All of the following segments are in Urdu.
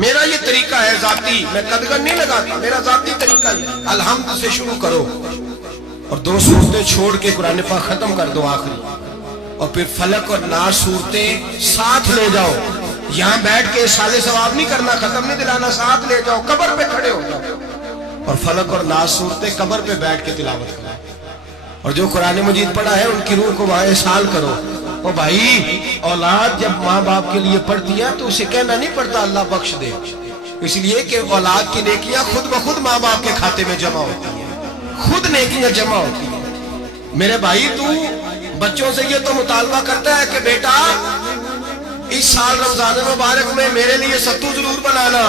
میرا یہ طریقہ ہے ذاتی، میں قدغن نہیں لگاتا، میرا ذاتی طریقہ ہے، الحمد سے شروع کرو اور 2 سورتیں چھوڑ کے قرآن پاک ختم کر دو آخری، اور پھر فلق اور ناس سورتیں ساتھ لے جاؤ. یہاں بیٹھ کے سالے ثواب نہیں کرنا، ختم نہیں دلانا، ساتھ لے جاؤ، قبر پہ کھڑے ہو جاؤ اور فلق اور ناس سورتیں قبر پہ بیٹھ کے تلاوت کرو. اور جو قرآن مجید پڑھا ہے ان کی روح کو احسال کرو. او بھائی، اولاد جب ماں باپ کے لیے پڑھتی ہے تو اسے کہنا نہیں پڑتا اللہ بخش دے، اس لیے کہ اولاد کی نیکیاں خود بخود ماں باپ کے کھاتے میں جمع ہوتی ہیں، خود نیکیاں جمع ہوتی ہیں. میرے بھائی، تو بچوں سے یہ تو مطالبہ کرتا ہے کہ بیٹا اس سال رمضان مبارک میں میرے لیے ستو ضرور بنانا،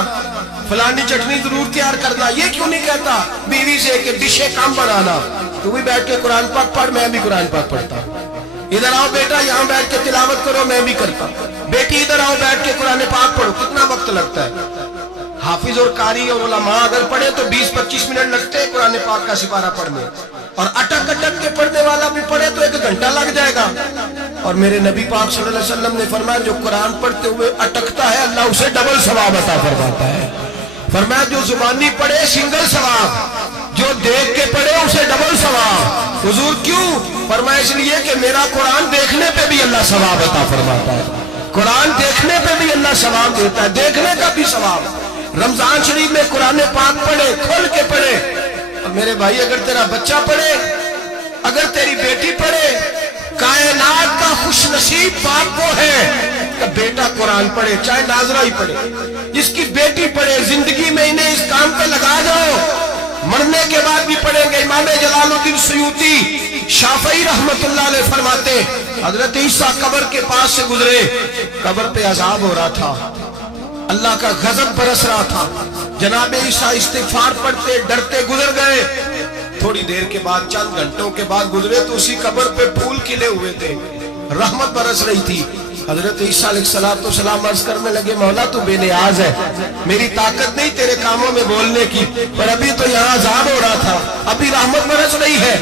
فلانی چٹنی ضرور تیار کرنا. یہ کیوں نہیں کہتا بیوی سے کہ ڈشیں کم بنانا، تو بھی بیٹھ کے قرآن پاک پڑھ، میں بھی قرآن پاک پڑھتا ہوں. ادھر آؤ بیٹا، یہاں بیٹھ کے تلاوت کرو، میں بھی کرتا ہوں. بیٹی ادھر آؤ، بیٹھ کے قرآن پاک پڑھو. کتنا وقت لگتا ہے؟ حافظ اور قاری اور علماء اگر پڑھے تو 20-25 منٹ لگتے ہیں قرآن پاک کا سپارہ پڑھنے، اور اٹک اٹک کے پڑھنے والا بھی پڑھے تو 1 گھنٹہ لگ جائے گا. اور میرے نبی پاک صلی اللہ علیہ وسلم نے فرمایا جو قرآن پڑھتے ہوئے اٹکتا ہے اللہ اسے ڈبل ثواب عطا فرماتا ہے. فرمایا جو زبانی پڑھے سنگل ثواب، جو دیکھ کے پڑھے اسے ڈبل ثواب. حضور کیوں؟ فرمایا اس لیے کہ میرا قرآن دیکھنے پہ بھی اللہ ثواب عطا فرماتا ہے، قرآن دیکھنے پہ بھی اللہ ثواب دیتا ہے، دیکھنے کا بھی ثواب. رمضان شریف میں قرآن پاک پڑھے، کھول کے پڑھے. اور میرے بھائی، اگر تیرا بچہ پڑھے، اگر تیری بیٹی پڑھے، کائنات کا خوش نصیب باپ وہ ہے کہ بیٹا قرآن پڑھے، چاہے ناظرہ ہی پڑھے. جس کی بیٹی پڑھے، زندگی میں انہیں اس کام پہ لگا جاؤ، مرنے کے بعد بھی پڑھیں گے. امام جلال الدین سیوطی شافعی رحمت اللہ علیہ فرماتے حضرت عیسیٰ قبر کے پاس سے گزرے، قبر پہ عذاب ہو رہا تھا، اللہ کا غضب برس رہا تھا. جناب عیسیٰ استغفار پڑھتے ڈرتے گزر گئے. تھوڑی دیر کے بعد، چند گھنٹوں کے بعد گزرے تو اسی قبر پہ پھول کھلے ہوئے تھے، رحمت برس رہی تھی. حضرت عیسیٰ علیہ السلام عرض کرنے لگے مولا تو بے نیاز ہے، میری طاقت نہیں تیرے کاموں میں بولنے کی، پر ابھی تو یہاں عذاب ہو رہا تھا، ابھی رحمت برس رہی ہے.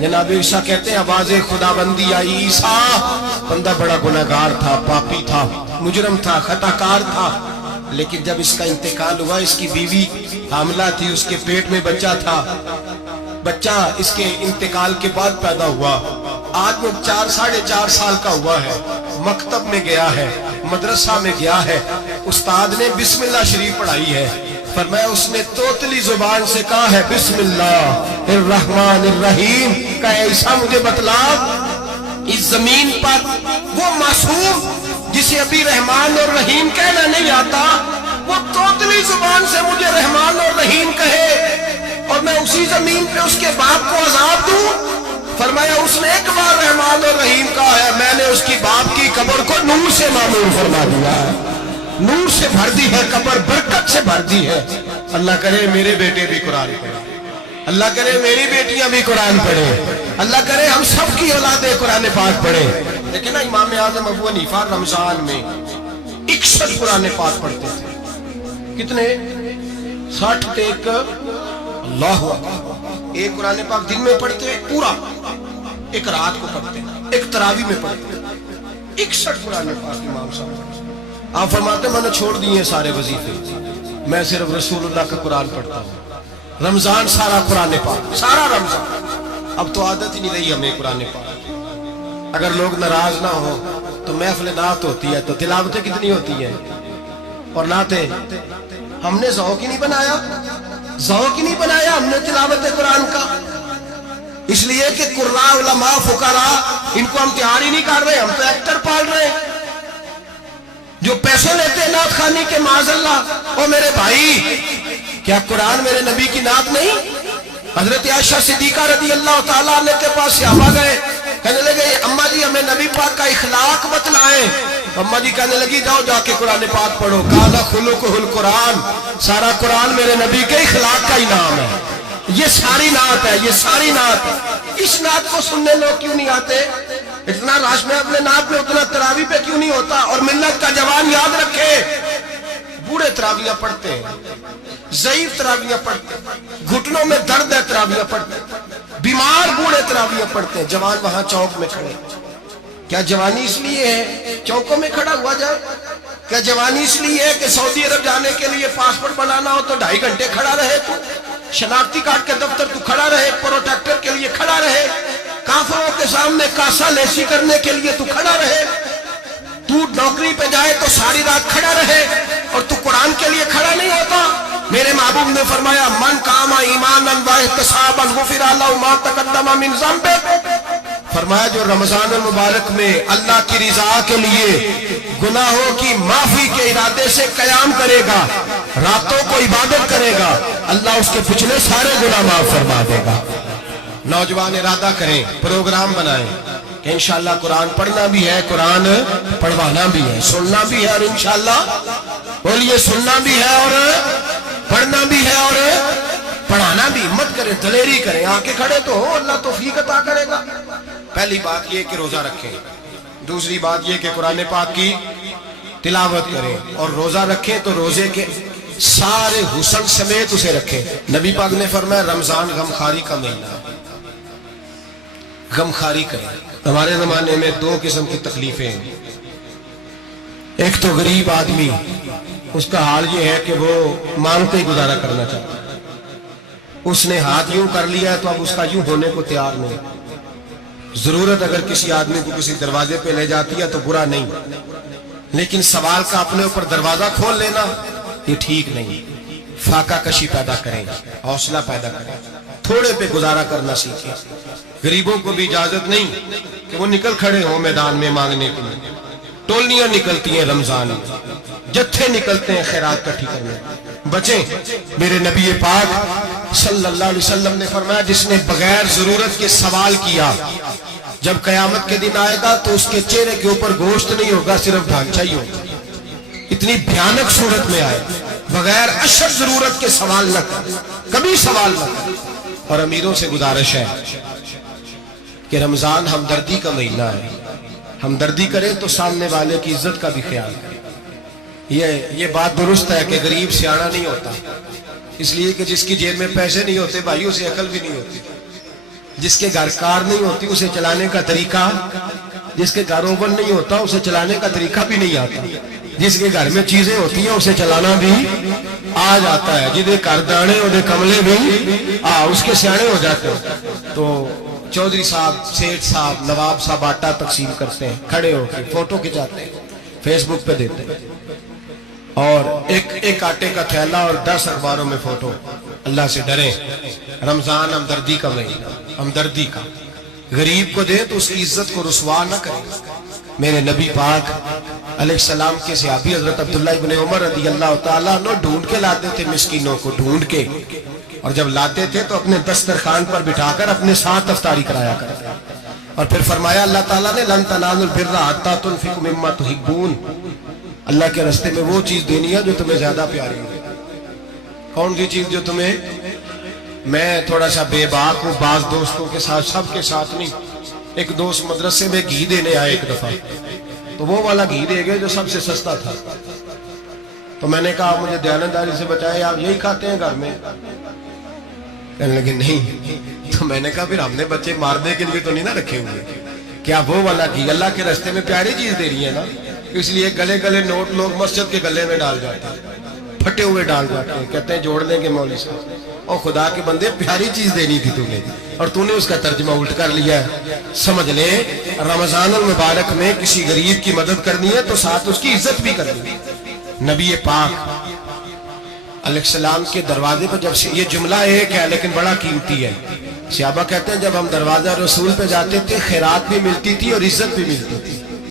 جناب عیسیٰ کہتے ہیں آواز خدا بندی آئی، عیسیٰ بندہ بڑا گناہگار تھا، پاپی تھا، مجرم تھا، خطا کار تھا، لیکن جب اس کا انتقال ہوا، اس کی بیوی حاملہ تھی، اس کے پیٹ میں بچہ تھا، بچہ اس کے انتقال کے بعد پیدا ہوا. آج وہ 4-4.5 سال کا ہوا ہے، مکتب میں گیا ہے، مدرسہ میں گیا ہے، استاد نے بسم اللہ شریف پڑھائی ہے. فرمایا اس نے توتلی زبان سے کہا ہے بسم اللہ الرحمن الرحیم. کہ ایسا مجھے بتلا اس زمین پر وہ معصوم جسے ابھی رحمان اور رحیم کہنا نہیں آتا، وہ توتلی زبان سے مجھے رحمان اور رحیم کہے اور میں اسی زمین پہ اس کے باپ کو عذاب دوں. فرمایا اس نے ایک بار رحمان اور رحیم کہا ہے، میں نے اس کی باپ کی قبر کو نور سے معمور فرما دیا ہے، نور سے بھر دی ہے قبر، برکت سے بھر دی ہے. اللہ کرے میرے بیٹے بھی قرآن پڑھے، اللہ کرے میری بیٹیاں بھی قرآن پڑھے، اللہ کرے ہم سب کی اولادیں قرآن پاک پڑھے. لیکن امام اعظم ابو حنیفہ رمضان میں 61 قرآن پاک پڑھتے تھے. کتنے؟ 60 ایک. اللہ اکبر. ایک قرآن پاک دن میں پڑھتے پورا، ایک رات کو پڑھتے، ایک تراویح میں پڑھتے. 61 قرآن پاک امام صاحب پڑھتے. آپ فرماتے میں نے چھوڑ دیے سارے وظیفے، میں صرف رسول اللہ کا قرآن پڑھتا ہوں. رمضان سارا قرآن پاک، سارا رمضان. اب تو عادت ہی نہیں رہی ہمیں قرآن پاک. اگر لوگ ناراض نہ ہو تو محفل نعت ہوتی ہے تو تلاوتیں کتنی ہوتی ہیں، اور نعتیں ہم نے ذوق ہی نہیں بنایا، ذوق ہی نہیں بنایا ہم نے تلاوت قرآن کا. اس لیے کہ قراء علماء فقراء ان کو ہم تیار ہی نہیں کر رہے، ہم تو ایکٹر پال رہے ہیں جو پیسے لیتے ہیں نعت خانی کے. معاذ اللہ. او میرے بھائی، کیا قرآن میرے نبی کی نعت نہیں؟ حضرت عائشہ صدیقہ رضی اللہ تعالیٰ عنہ کے پاس صحابہ گئے، کہنے لگے اماں جی ہمیں نبی پاک کا اخلاق بتلائیں. اماں جی کہنے لگی جاؤ جا کے قرآن پاک پڑھو. قال خلقہ القرآن. سارا قرآن میرے نبی کے اخلاق کا ہی نام ہے. یہ ساری نعت ہے، یہ ساری نعت ہے. اس نعت کو سننے لوگ کیوں نہیں آتے؟ اتنا راش میں اپنے نعت میں اتنا تراویح پہ کیوں نہیں ہوتا؟ اور ملت کا جوان یاد رکھے، بوڑھے تراویح پڑھتے ہیں، ضعیف تراویح پڑھتے ہیں، گھٹنوں میں درد ہے تراویح پڑھتے ہیں، بیمار بوڑھے تراویح پڑھتے ہیں. جوان وہاں چوک میں کھڑے. کیا جوانی اس لیے ہے چوکوں میں کھڑا ہوا جائے؟ کہ جوانی اس لیے ہے کہ سعودی عرب جانے کے لیے پاسپورٹ بنانا ہو تو 2.5 گھنٹے کھڑا رہے تو، شناختی کارڈ کے دفتر تو کھڑا رہے، پروٹیکٹر کے لیے کھڑا رہے، کافروں کے سامنے کاسا لیسی کرنے کے لیے تو کھڑا رہے، تو نوکری پہ جائے تو ساری رات کھڑا رہے، اور تو قرآن کے لیے کھڑا نہیں ہوتا۔ میرے محبوب نے فرمایا من قام ایمانا واحتسابا غفر له ما تقدم من ذنبه، فرمایا جو رمضان المبارک میں اللہ کی رضا کے لیے گناہوں کی معافی کے ارادے سے قیام کرے گا، راتوں کو عبادت کرے گا، اللہ اس کے پچھلے سارے گناہ معاف فرما دے گا۔ نوجوان ارادہ کریں، پروگرام بنائیں کہ انشاءاللہ قرآن پڑھنا بھی ہے، قرآن پڑھوانا بھی ہے، سننا بھی ہے، اور انشاءاللہ بولیے سننا بھی ہے اور پڑھنا بھی ہے اور پڑھانا بھی۔ ہمت کریں، دلیری کریں، آنکھیں کھڑے تو ہو، اللہ توفیق عطا کرے گا۔ پہلی بات یہ کہ روزہ رکھیں، دوسری بات یہ کہ قرآن پاک کی تلاوت کریں، اور روزہ رکھیں تو روزے کے سارے حسن سمیت اسے رکھیں۔ نبی پاک نے فرمایا رمضان غمخواری کا مہینہ ہے، غمخواری کریں۔ ہمارے زمانے میں 2 قسم کی تکلیفیں ہیں، ایک تو غریب آدمی، اس کا حال یہ ہے کہ وہ مانگتے ہی گزارا کرنا چاہتا ہے، اس نے ہاتھ یوں کر لیا ہے تو اب اس کا یوں ہونے کو تیار نہیں۔ ضرورت اگر کسی آدمی کو کسی دروازے پہ لے جاتی ہے تو برا نہیں، لیکن سوال کا اپنے اوپر دروازہ کھول لینا یہ ٹھیک نہیں۔ فاقہ کشی پیدا کریں، حوصلہ پیدا کریں، تھوڑے پہ گزارا کرنا سیکھیں۔ غریبوں کو بھی اجازت نہیں کہ وہ نکل کھڑے ہوں میدان میں مانگنے کے لیے، ٹولیاں نکلتی ہیں رمضان میں، جتھے نکلتے ہیں خیرات کٹھی کرنے، بچیں۔ میرے نبی پاک صلی اللہ علیہ وسلم نے فرمایا جس نے بغیر ضرورت کے سوال کیا، جب قیامت کے دن آئے گا تو اس کے چہرے کے اوپر گوشت نہیں ہوگا، صرف ڈھانچہ ہی ہوگا۔ اتنی بھیانک صورت میں آئے، بغیر اشد ضرورت کے سوال نہ کر، کبھی سوال نہ کر۔ اور امیروں سے گزارش ہے کہ رمضان ہمدردی کا مہینہ ہے، ہمدردی کریں تو سامنے والے کی عزت کا بھی خیال کریں۔ یہ بات درست ہے کہ غریب سیاڑا نہیں ہوتا، اس لیے کہ جس کی جیب میں پیسے نہیں ہوتے بھائی اسے عقل بھی نہیں ہوتی، جس کے گھر کار نہیں ہوتی اسے چلانے کا طریقہ، جس کے گھر اوون نہیں ہوتا اسے چلانے کا طریقہ بھی نہیں آتا، جس کے گھر میں چیزیں ہوتی ہیں اسے چلانا بھی آ جاتا ہے، جدے گھر دانے اودے کملے بھی اس کے سیانے ہو جاتے ہیں۔ تو چودھری صاحب، سیٹھ صاحب، نواب صاحب آٹا تقسیم کرتے ہیں، کھڑے ہو کے فوٹو کھچاتے ہیں، فیس بک پہ دیتے ہیں، اور ایک آٹے کا تھیلا اور 10 اخباروں میں فوٹو۔ اللہ سے ڈریں، رمضان ہمدردی کا مہینہ، ہمدردی کا۔ غریب کو دیں تو اس کی عزت کو رسوا نہ کریں۔ میرے نبی پاک علیہ السلام کے صحابی حضرت عبداللہ ابن عمر رضی اللہ تعالیٰ عنہ ڈھونڈ کے لاتے تھے مسکینوں کو، ڈھونڈ کے، اور جب لاتے تھے تو اپنے دسترخوان پر بٹھا کر اپنے ساتھ افطاری کرایا کرتے، اور پھر فرمایا اللہ تعالیٰ نے لن تنالوا البر حتی تنفقوا مما تحبون، اللہ کے راستے میں وہ چیز دینی ہے جو تمہیں زیادہ پیاری ہو۔ کون سی چیز جو تمہیں؟ میں تھوڑا سا بے باک ہوں، بعض دوستوں کے ساتھ، سب کے ساتھ نہیں۔ ایک دوست مدرسے میں گھی دینے آئے ایک دفعہ، تو وہ والا گھی دے گئے جو سب سے سستا تھا، تو میں نے کہا مجھے دیانتداری سے بچائے، آپ یہی کھاتے ہیں گھر میں؟ کہنے لگے نہیں۔ تو میں نے کہا پھر ہم نے بچے مارنے کے لیے تو نہیں نہ رکھے ہوئے، کیا وہ والا گھی اللہ کے راستے میں پیاری چیز دے رہی ہے نا، اس لیے گلے گلے نوٹ لوگ مسجد کے گلے میں ڈال جاتے ہیں، پھٹے ہوئے ڈال جاتے ہیں، کہتے ہیں جوڑ دیں گے مولوی صاحب۔ اور خدا کے بندے پیاری چیز دینی تھی تمہیں، اور تو نے اس کا ترجمہ الٹ کر لیا ہے۔ سمجھ لیں رمضان المبارک میں کسی غریب کی مدد کرنی ہے تو ساتھ اس کی عزت بھی کرنی ہے۔ نبی پاک علیہ السلام کے دروازے پر جب یہ جملہ ایک ہے لیکن بڑا قیمتی ہے، صحابہ کہتے ہیں جب ہم دروازہ رسول پہ جاتے تھے خیرات بھی ملتی تھی اور عزت بھی ملتی تھی۔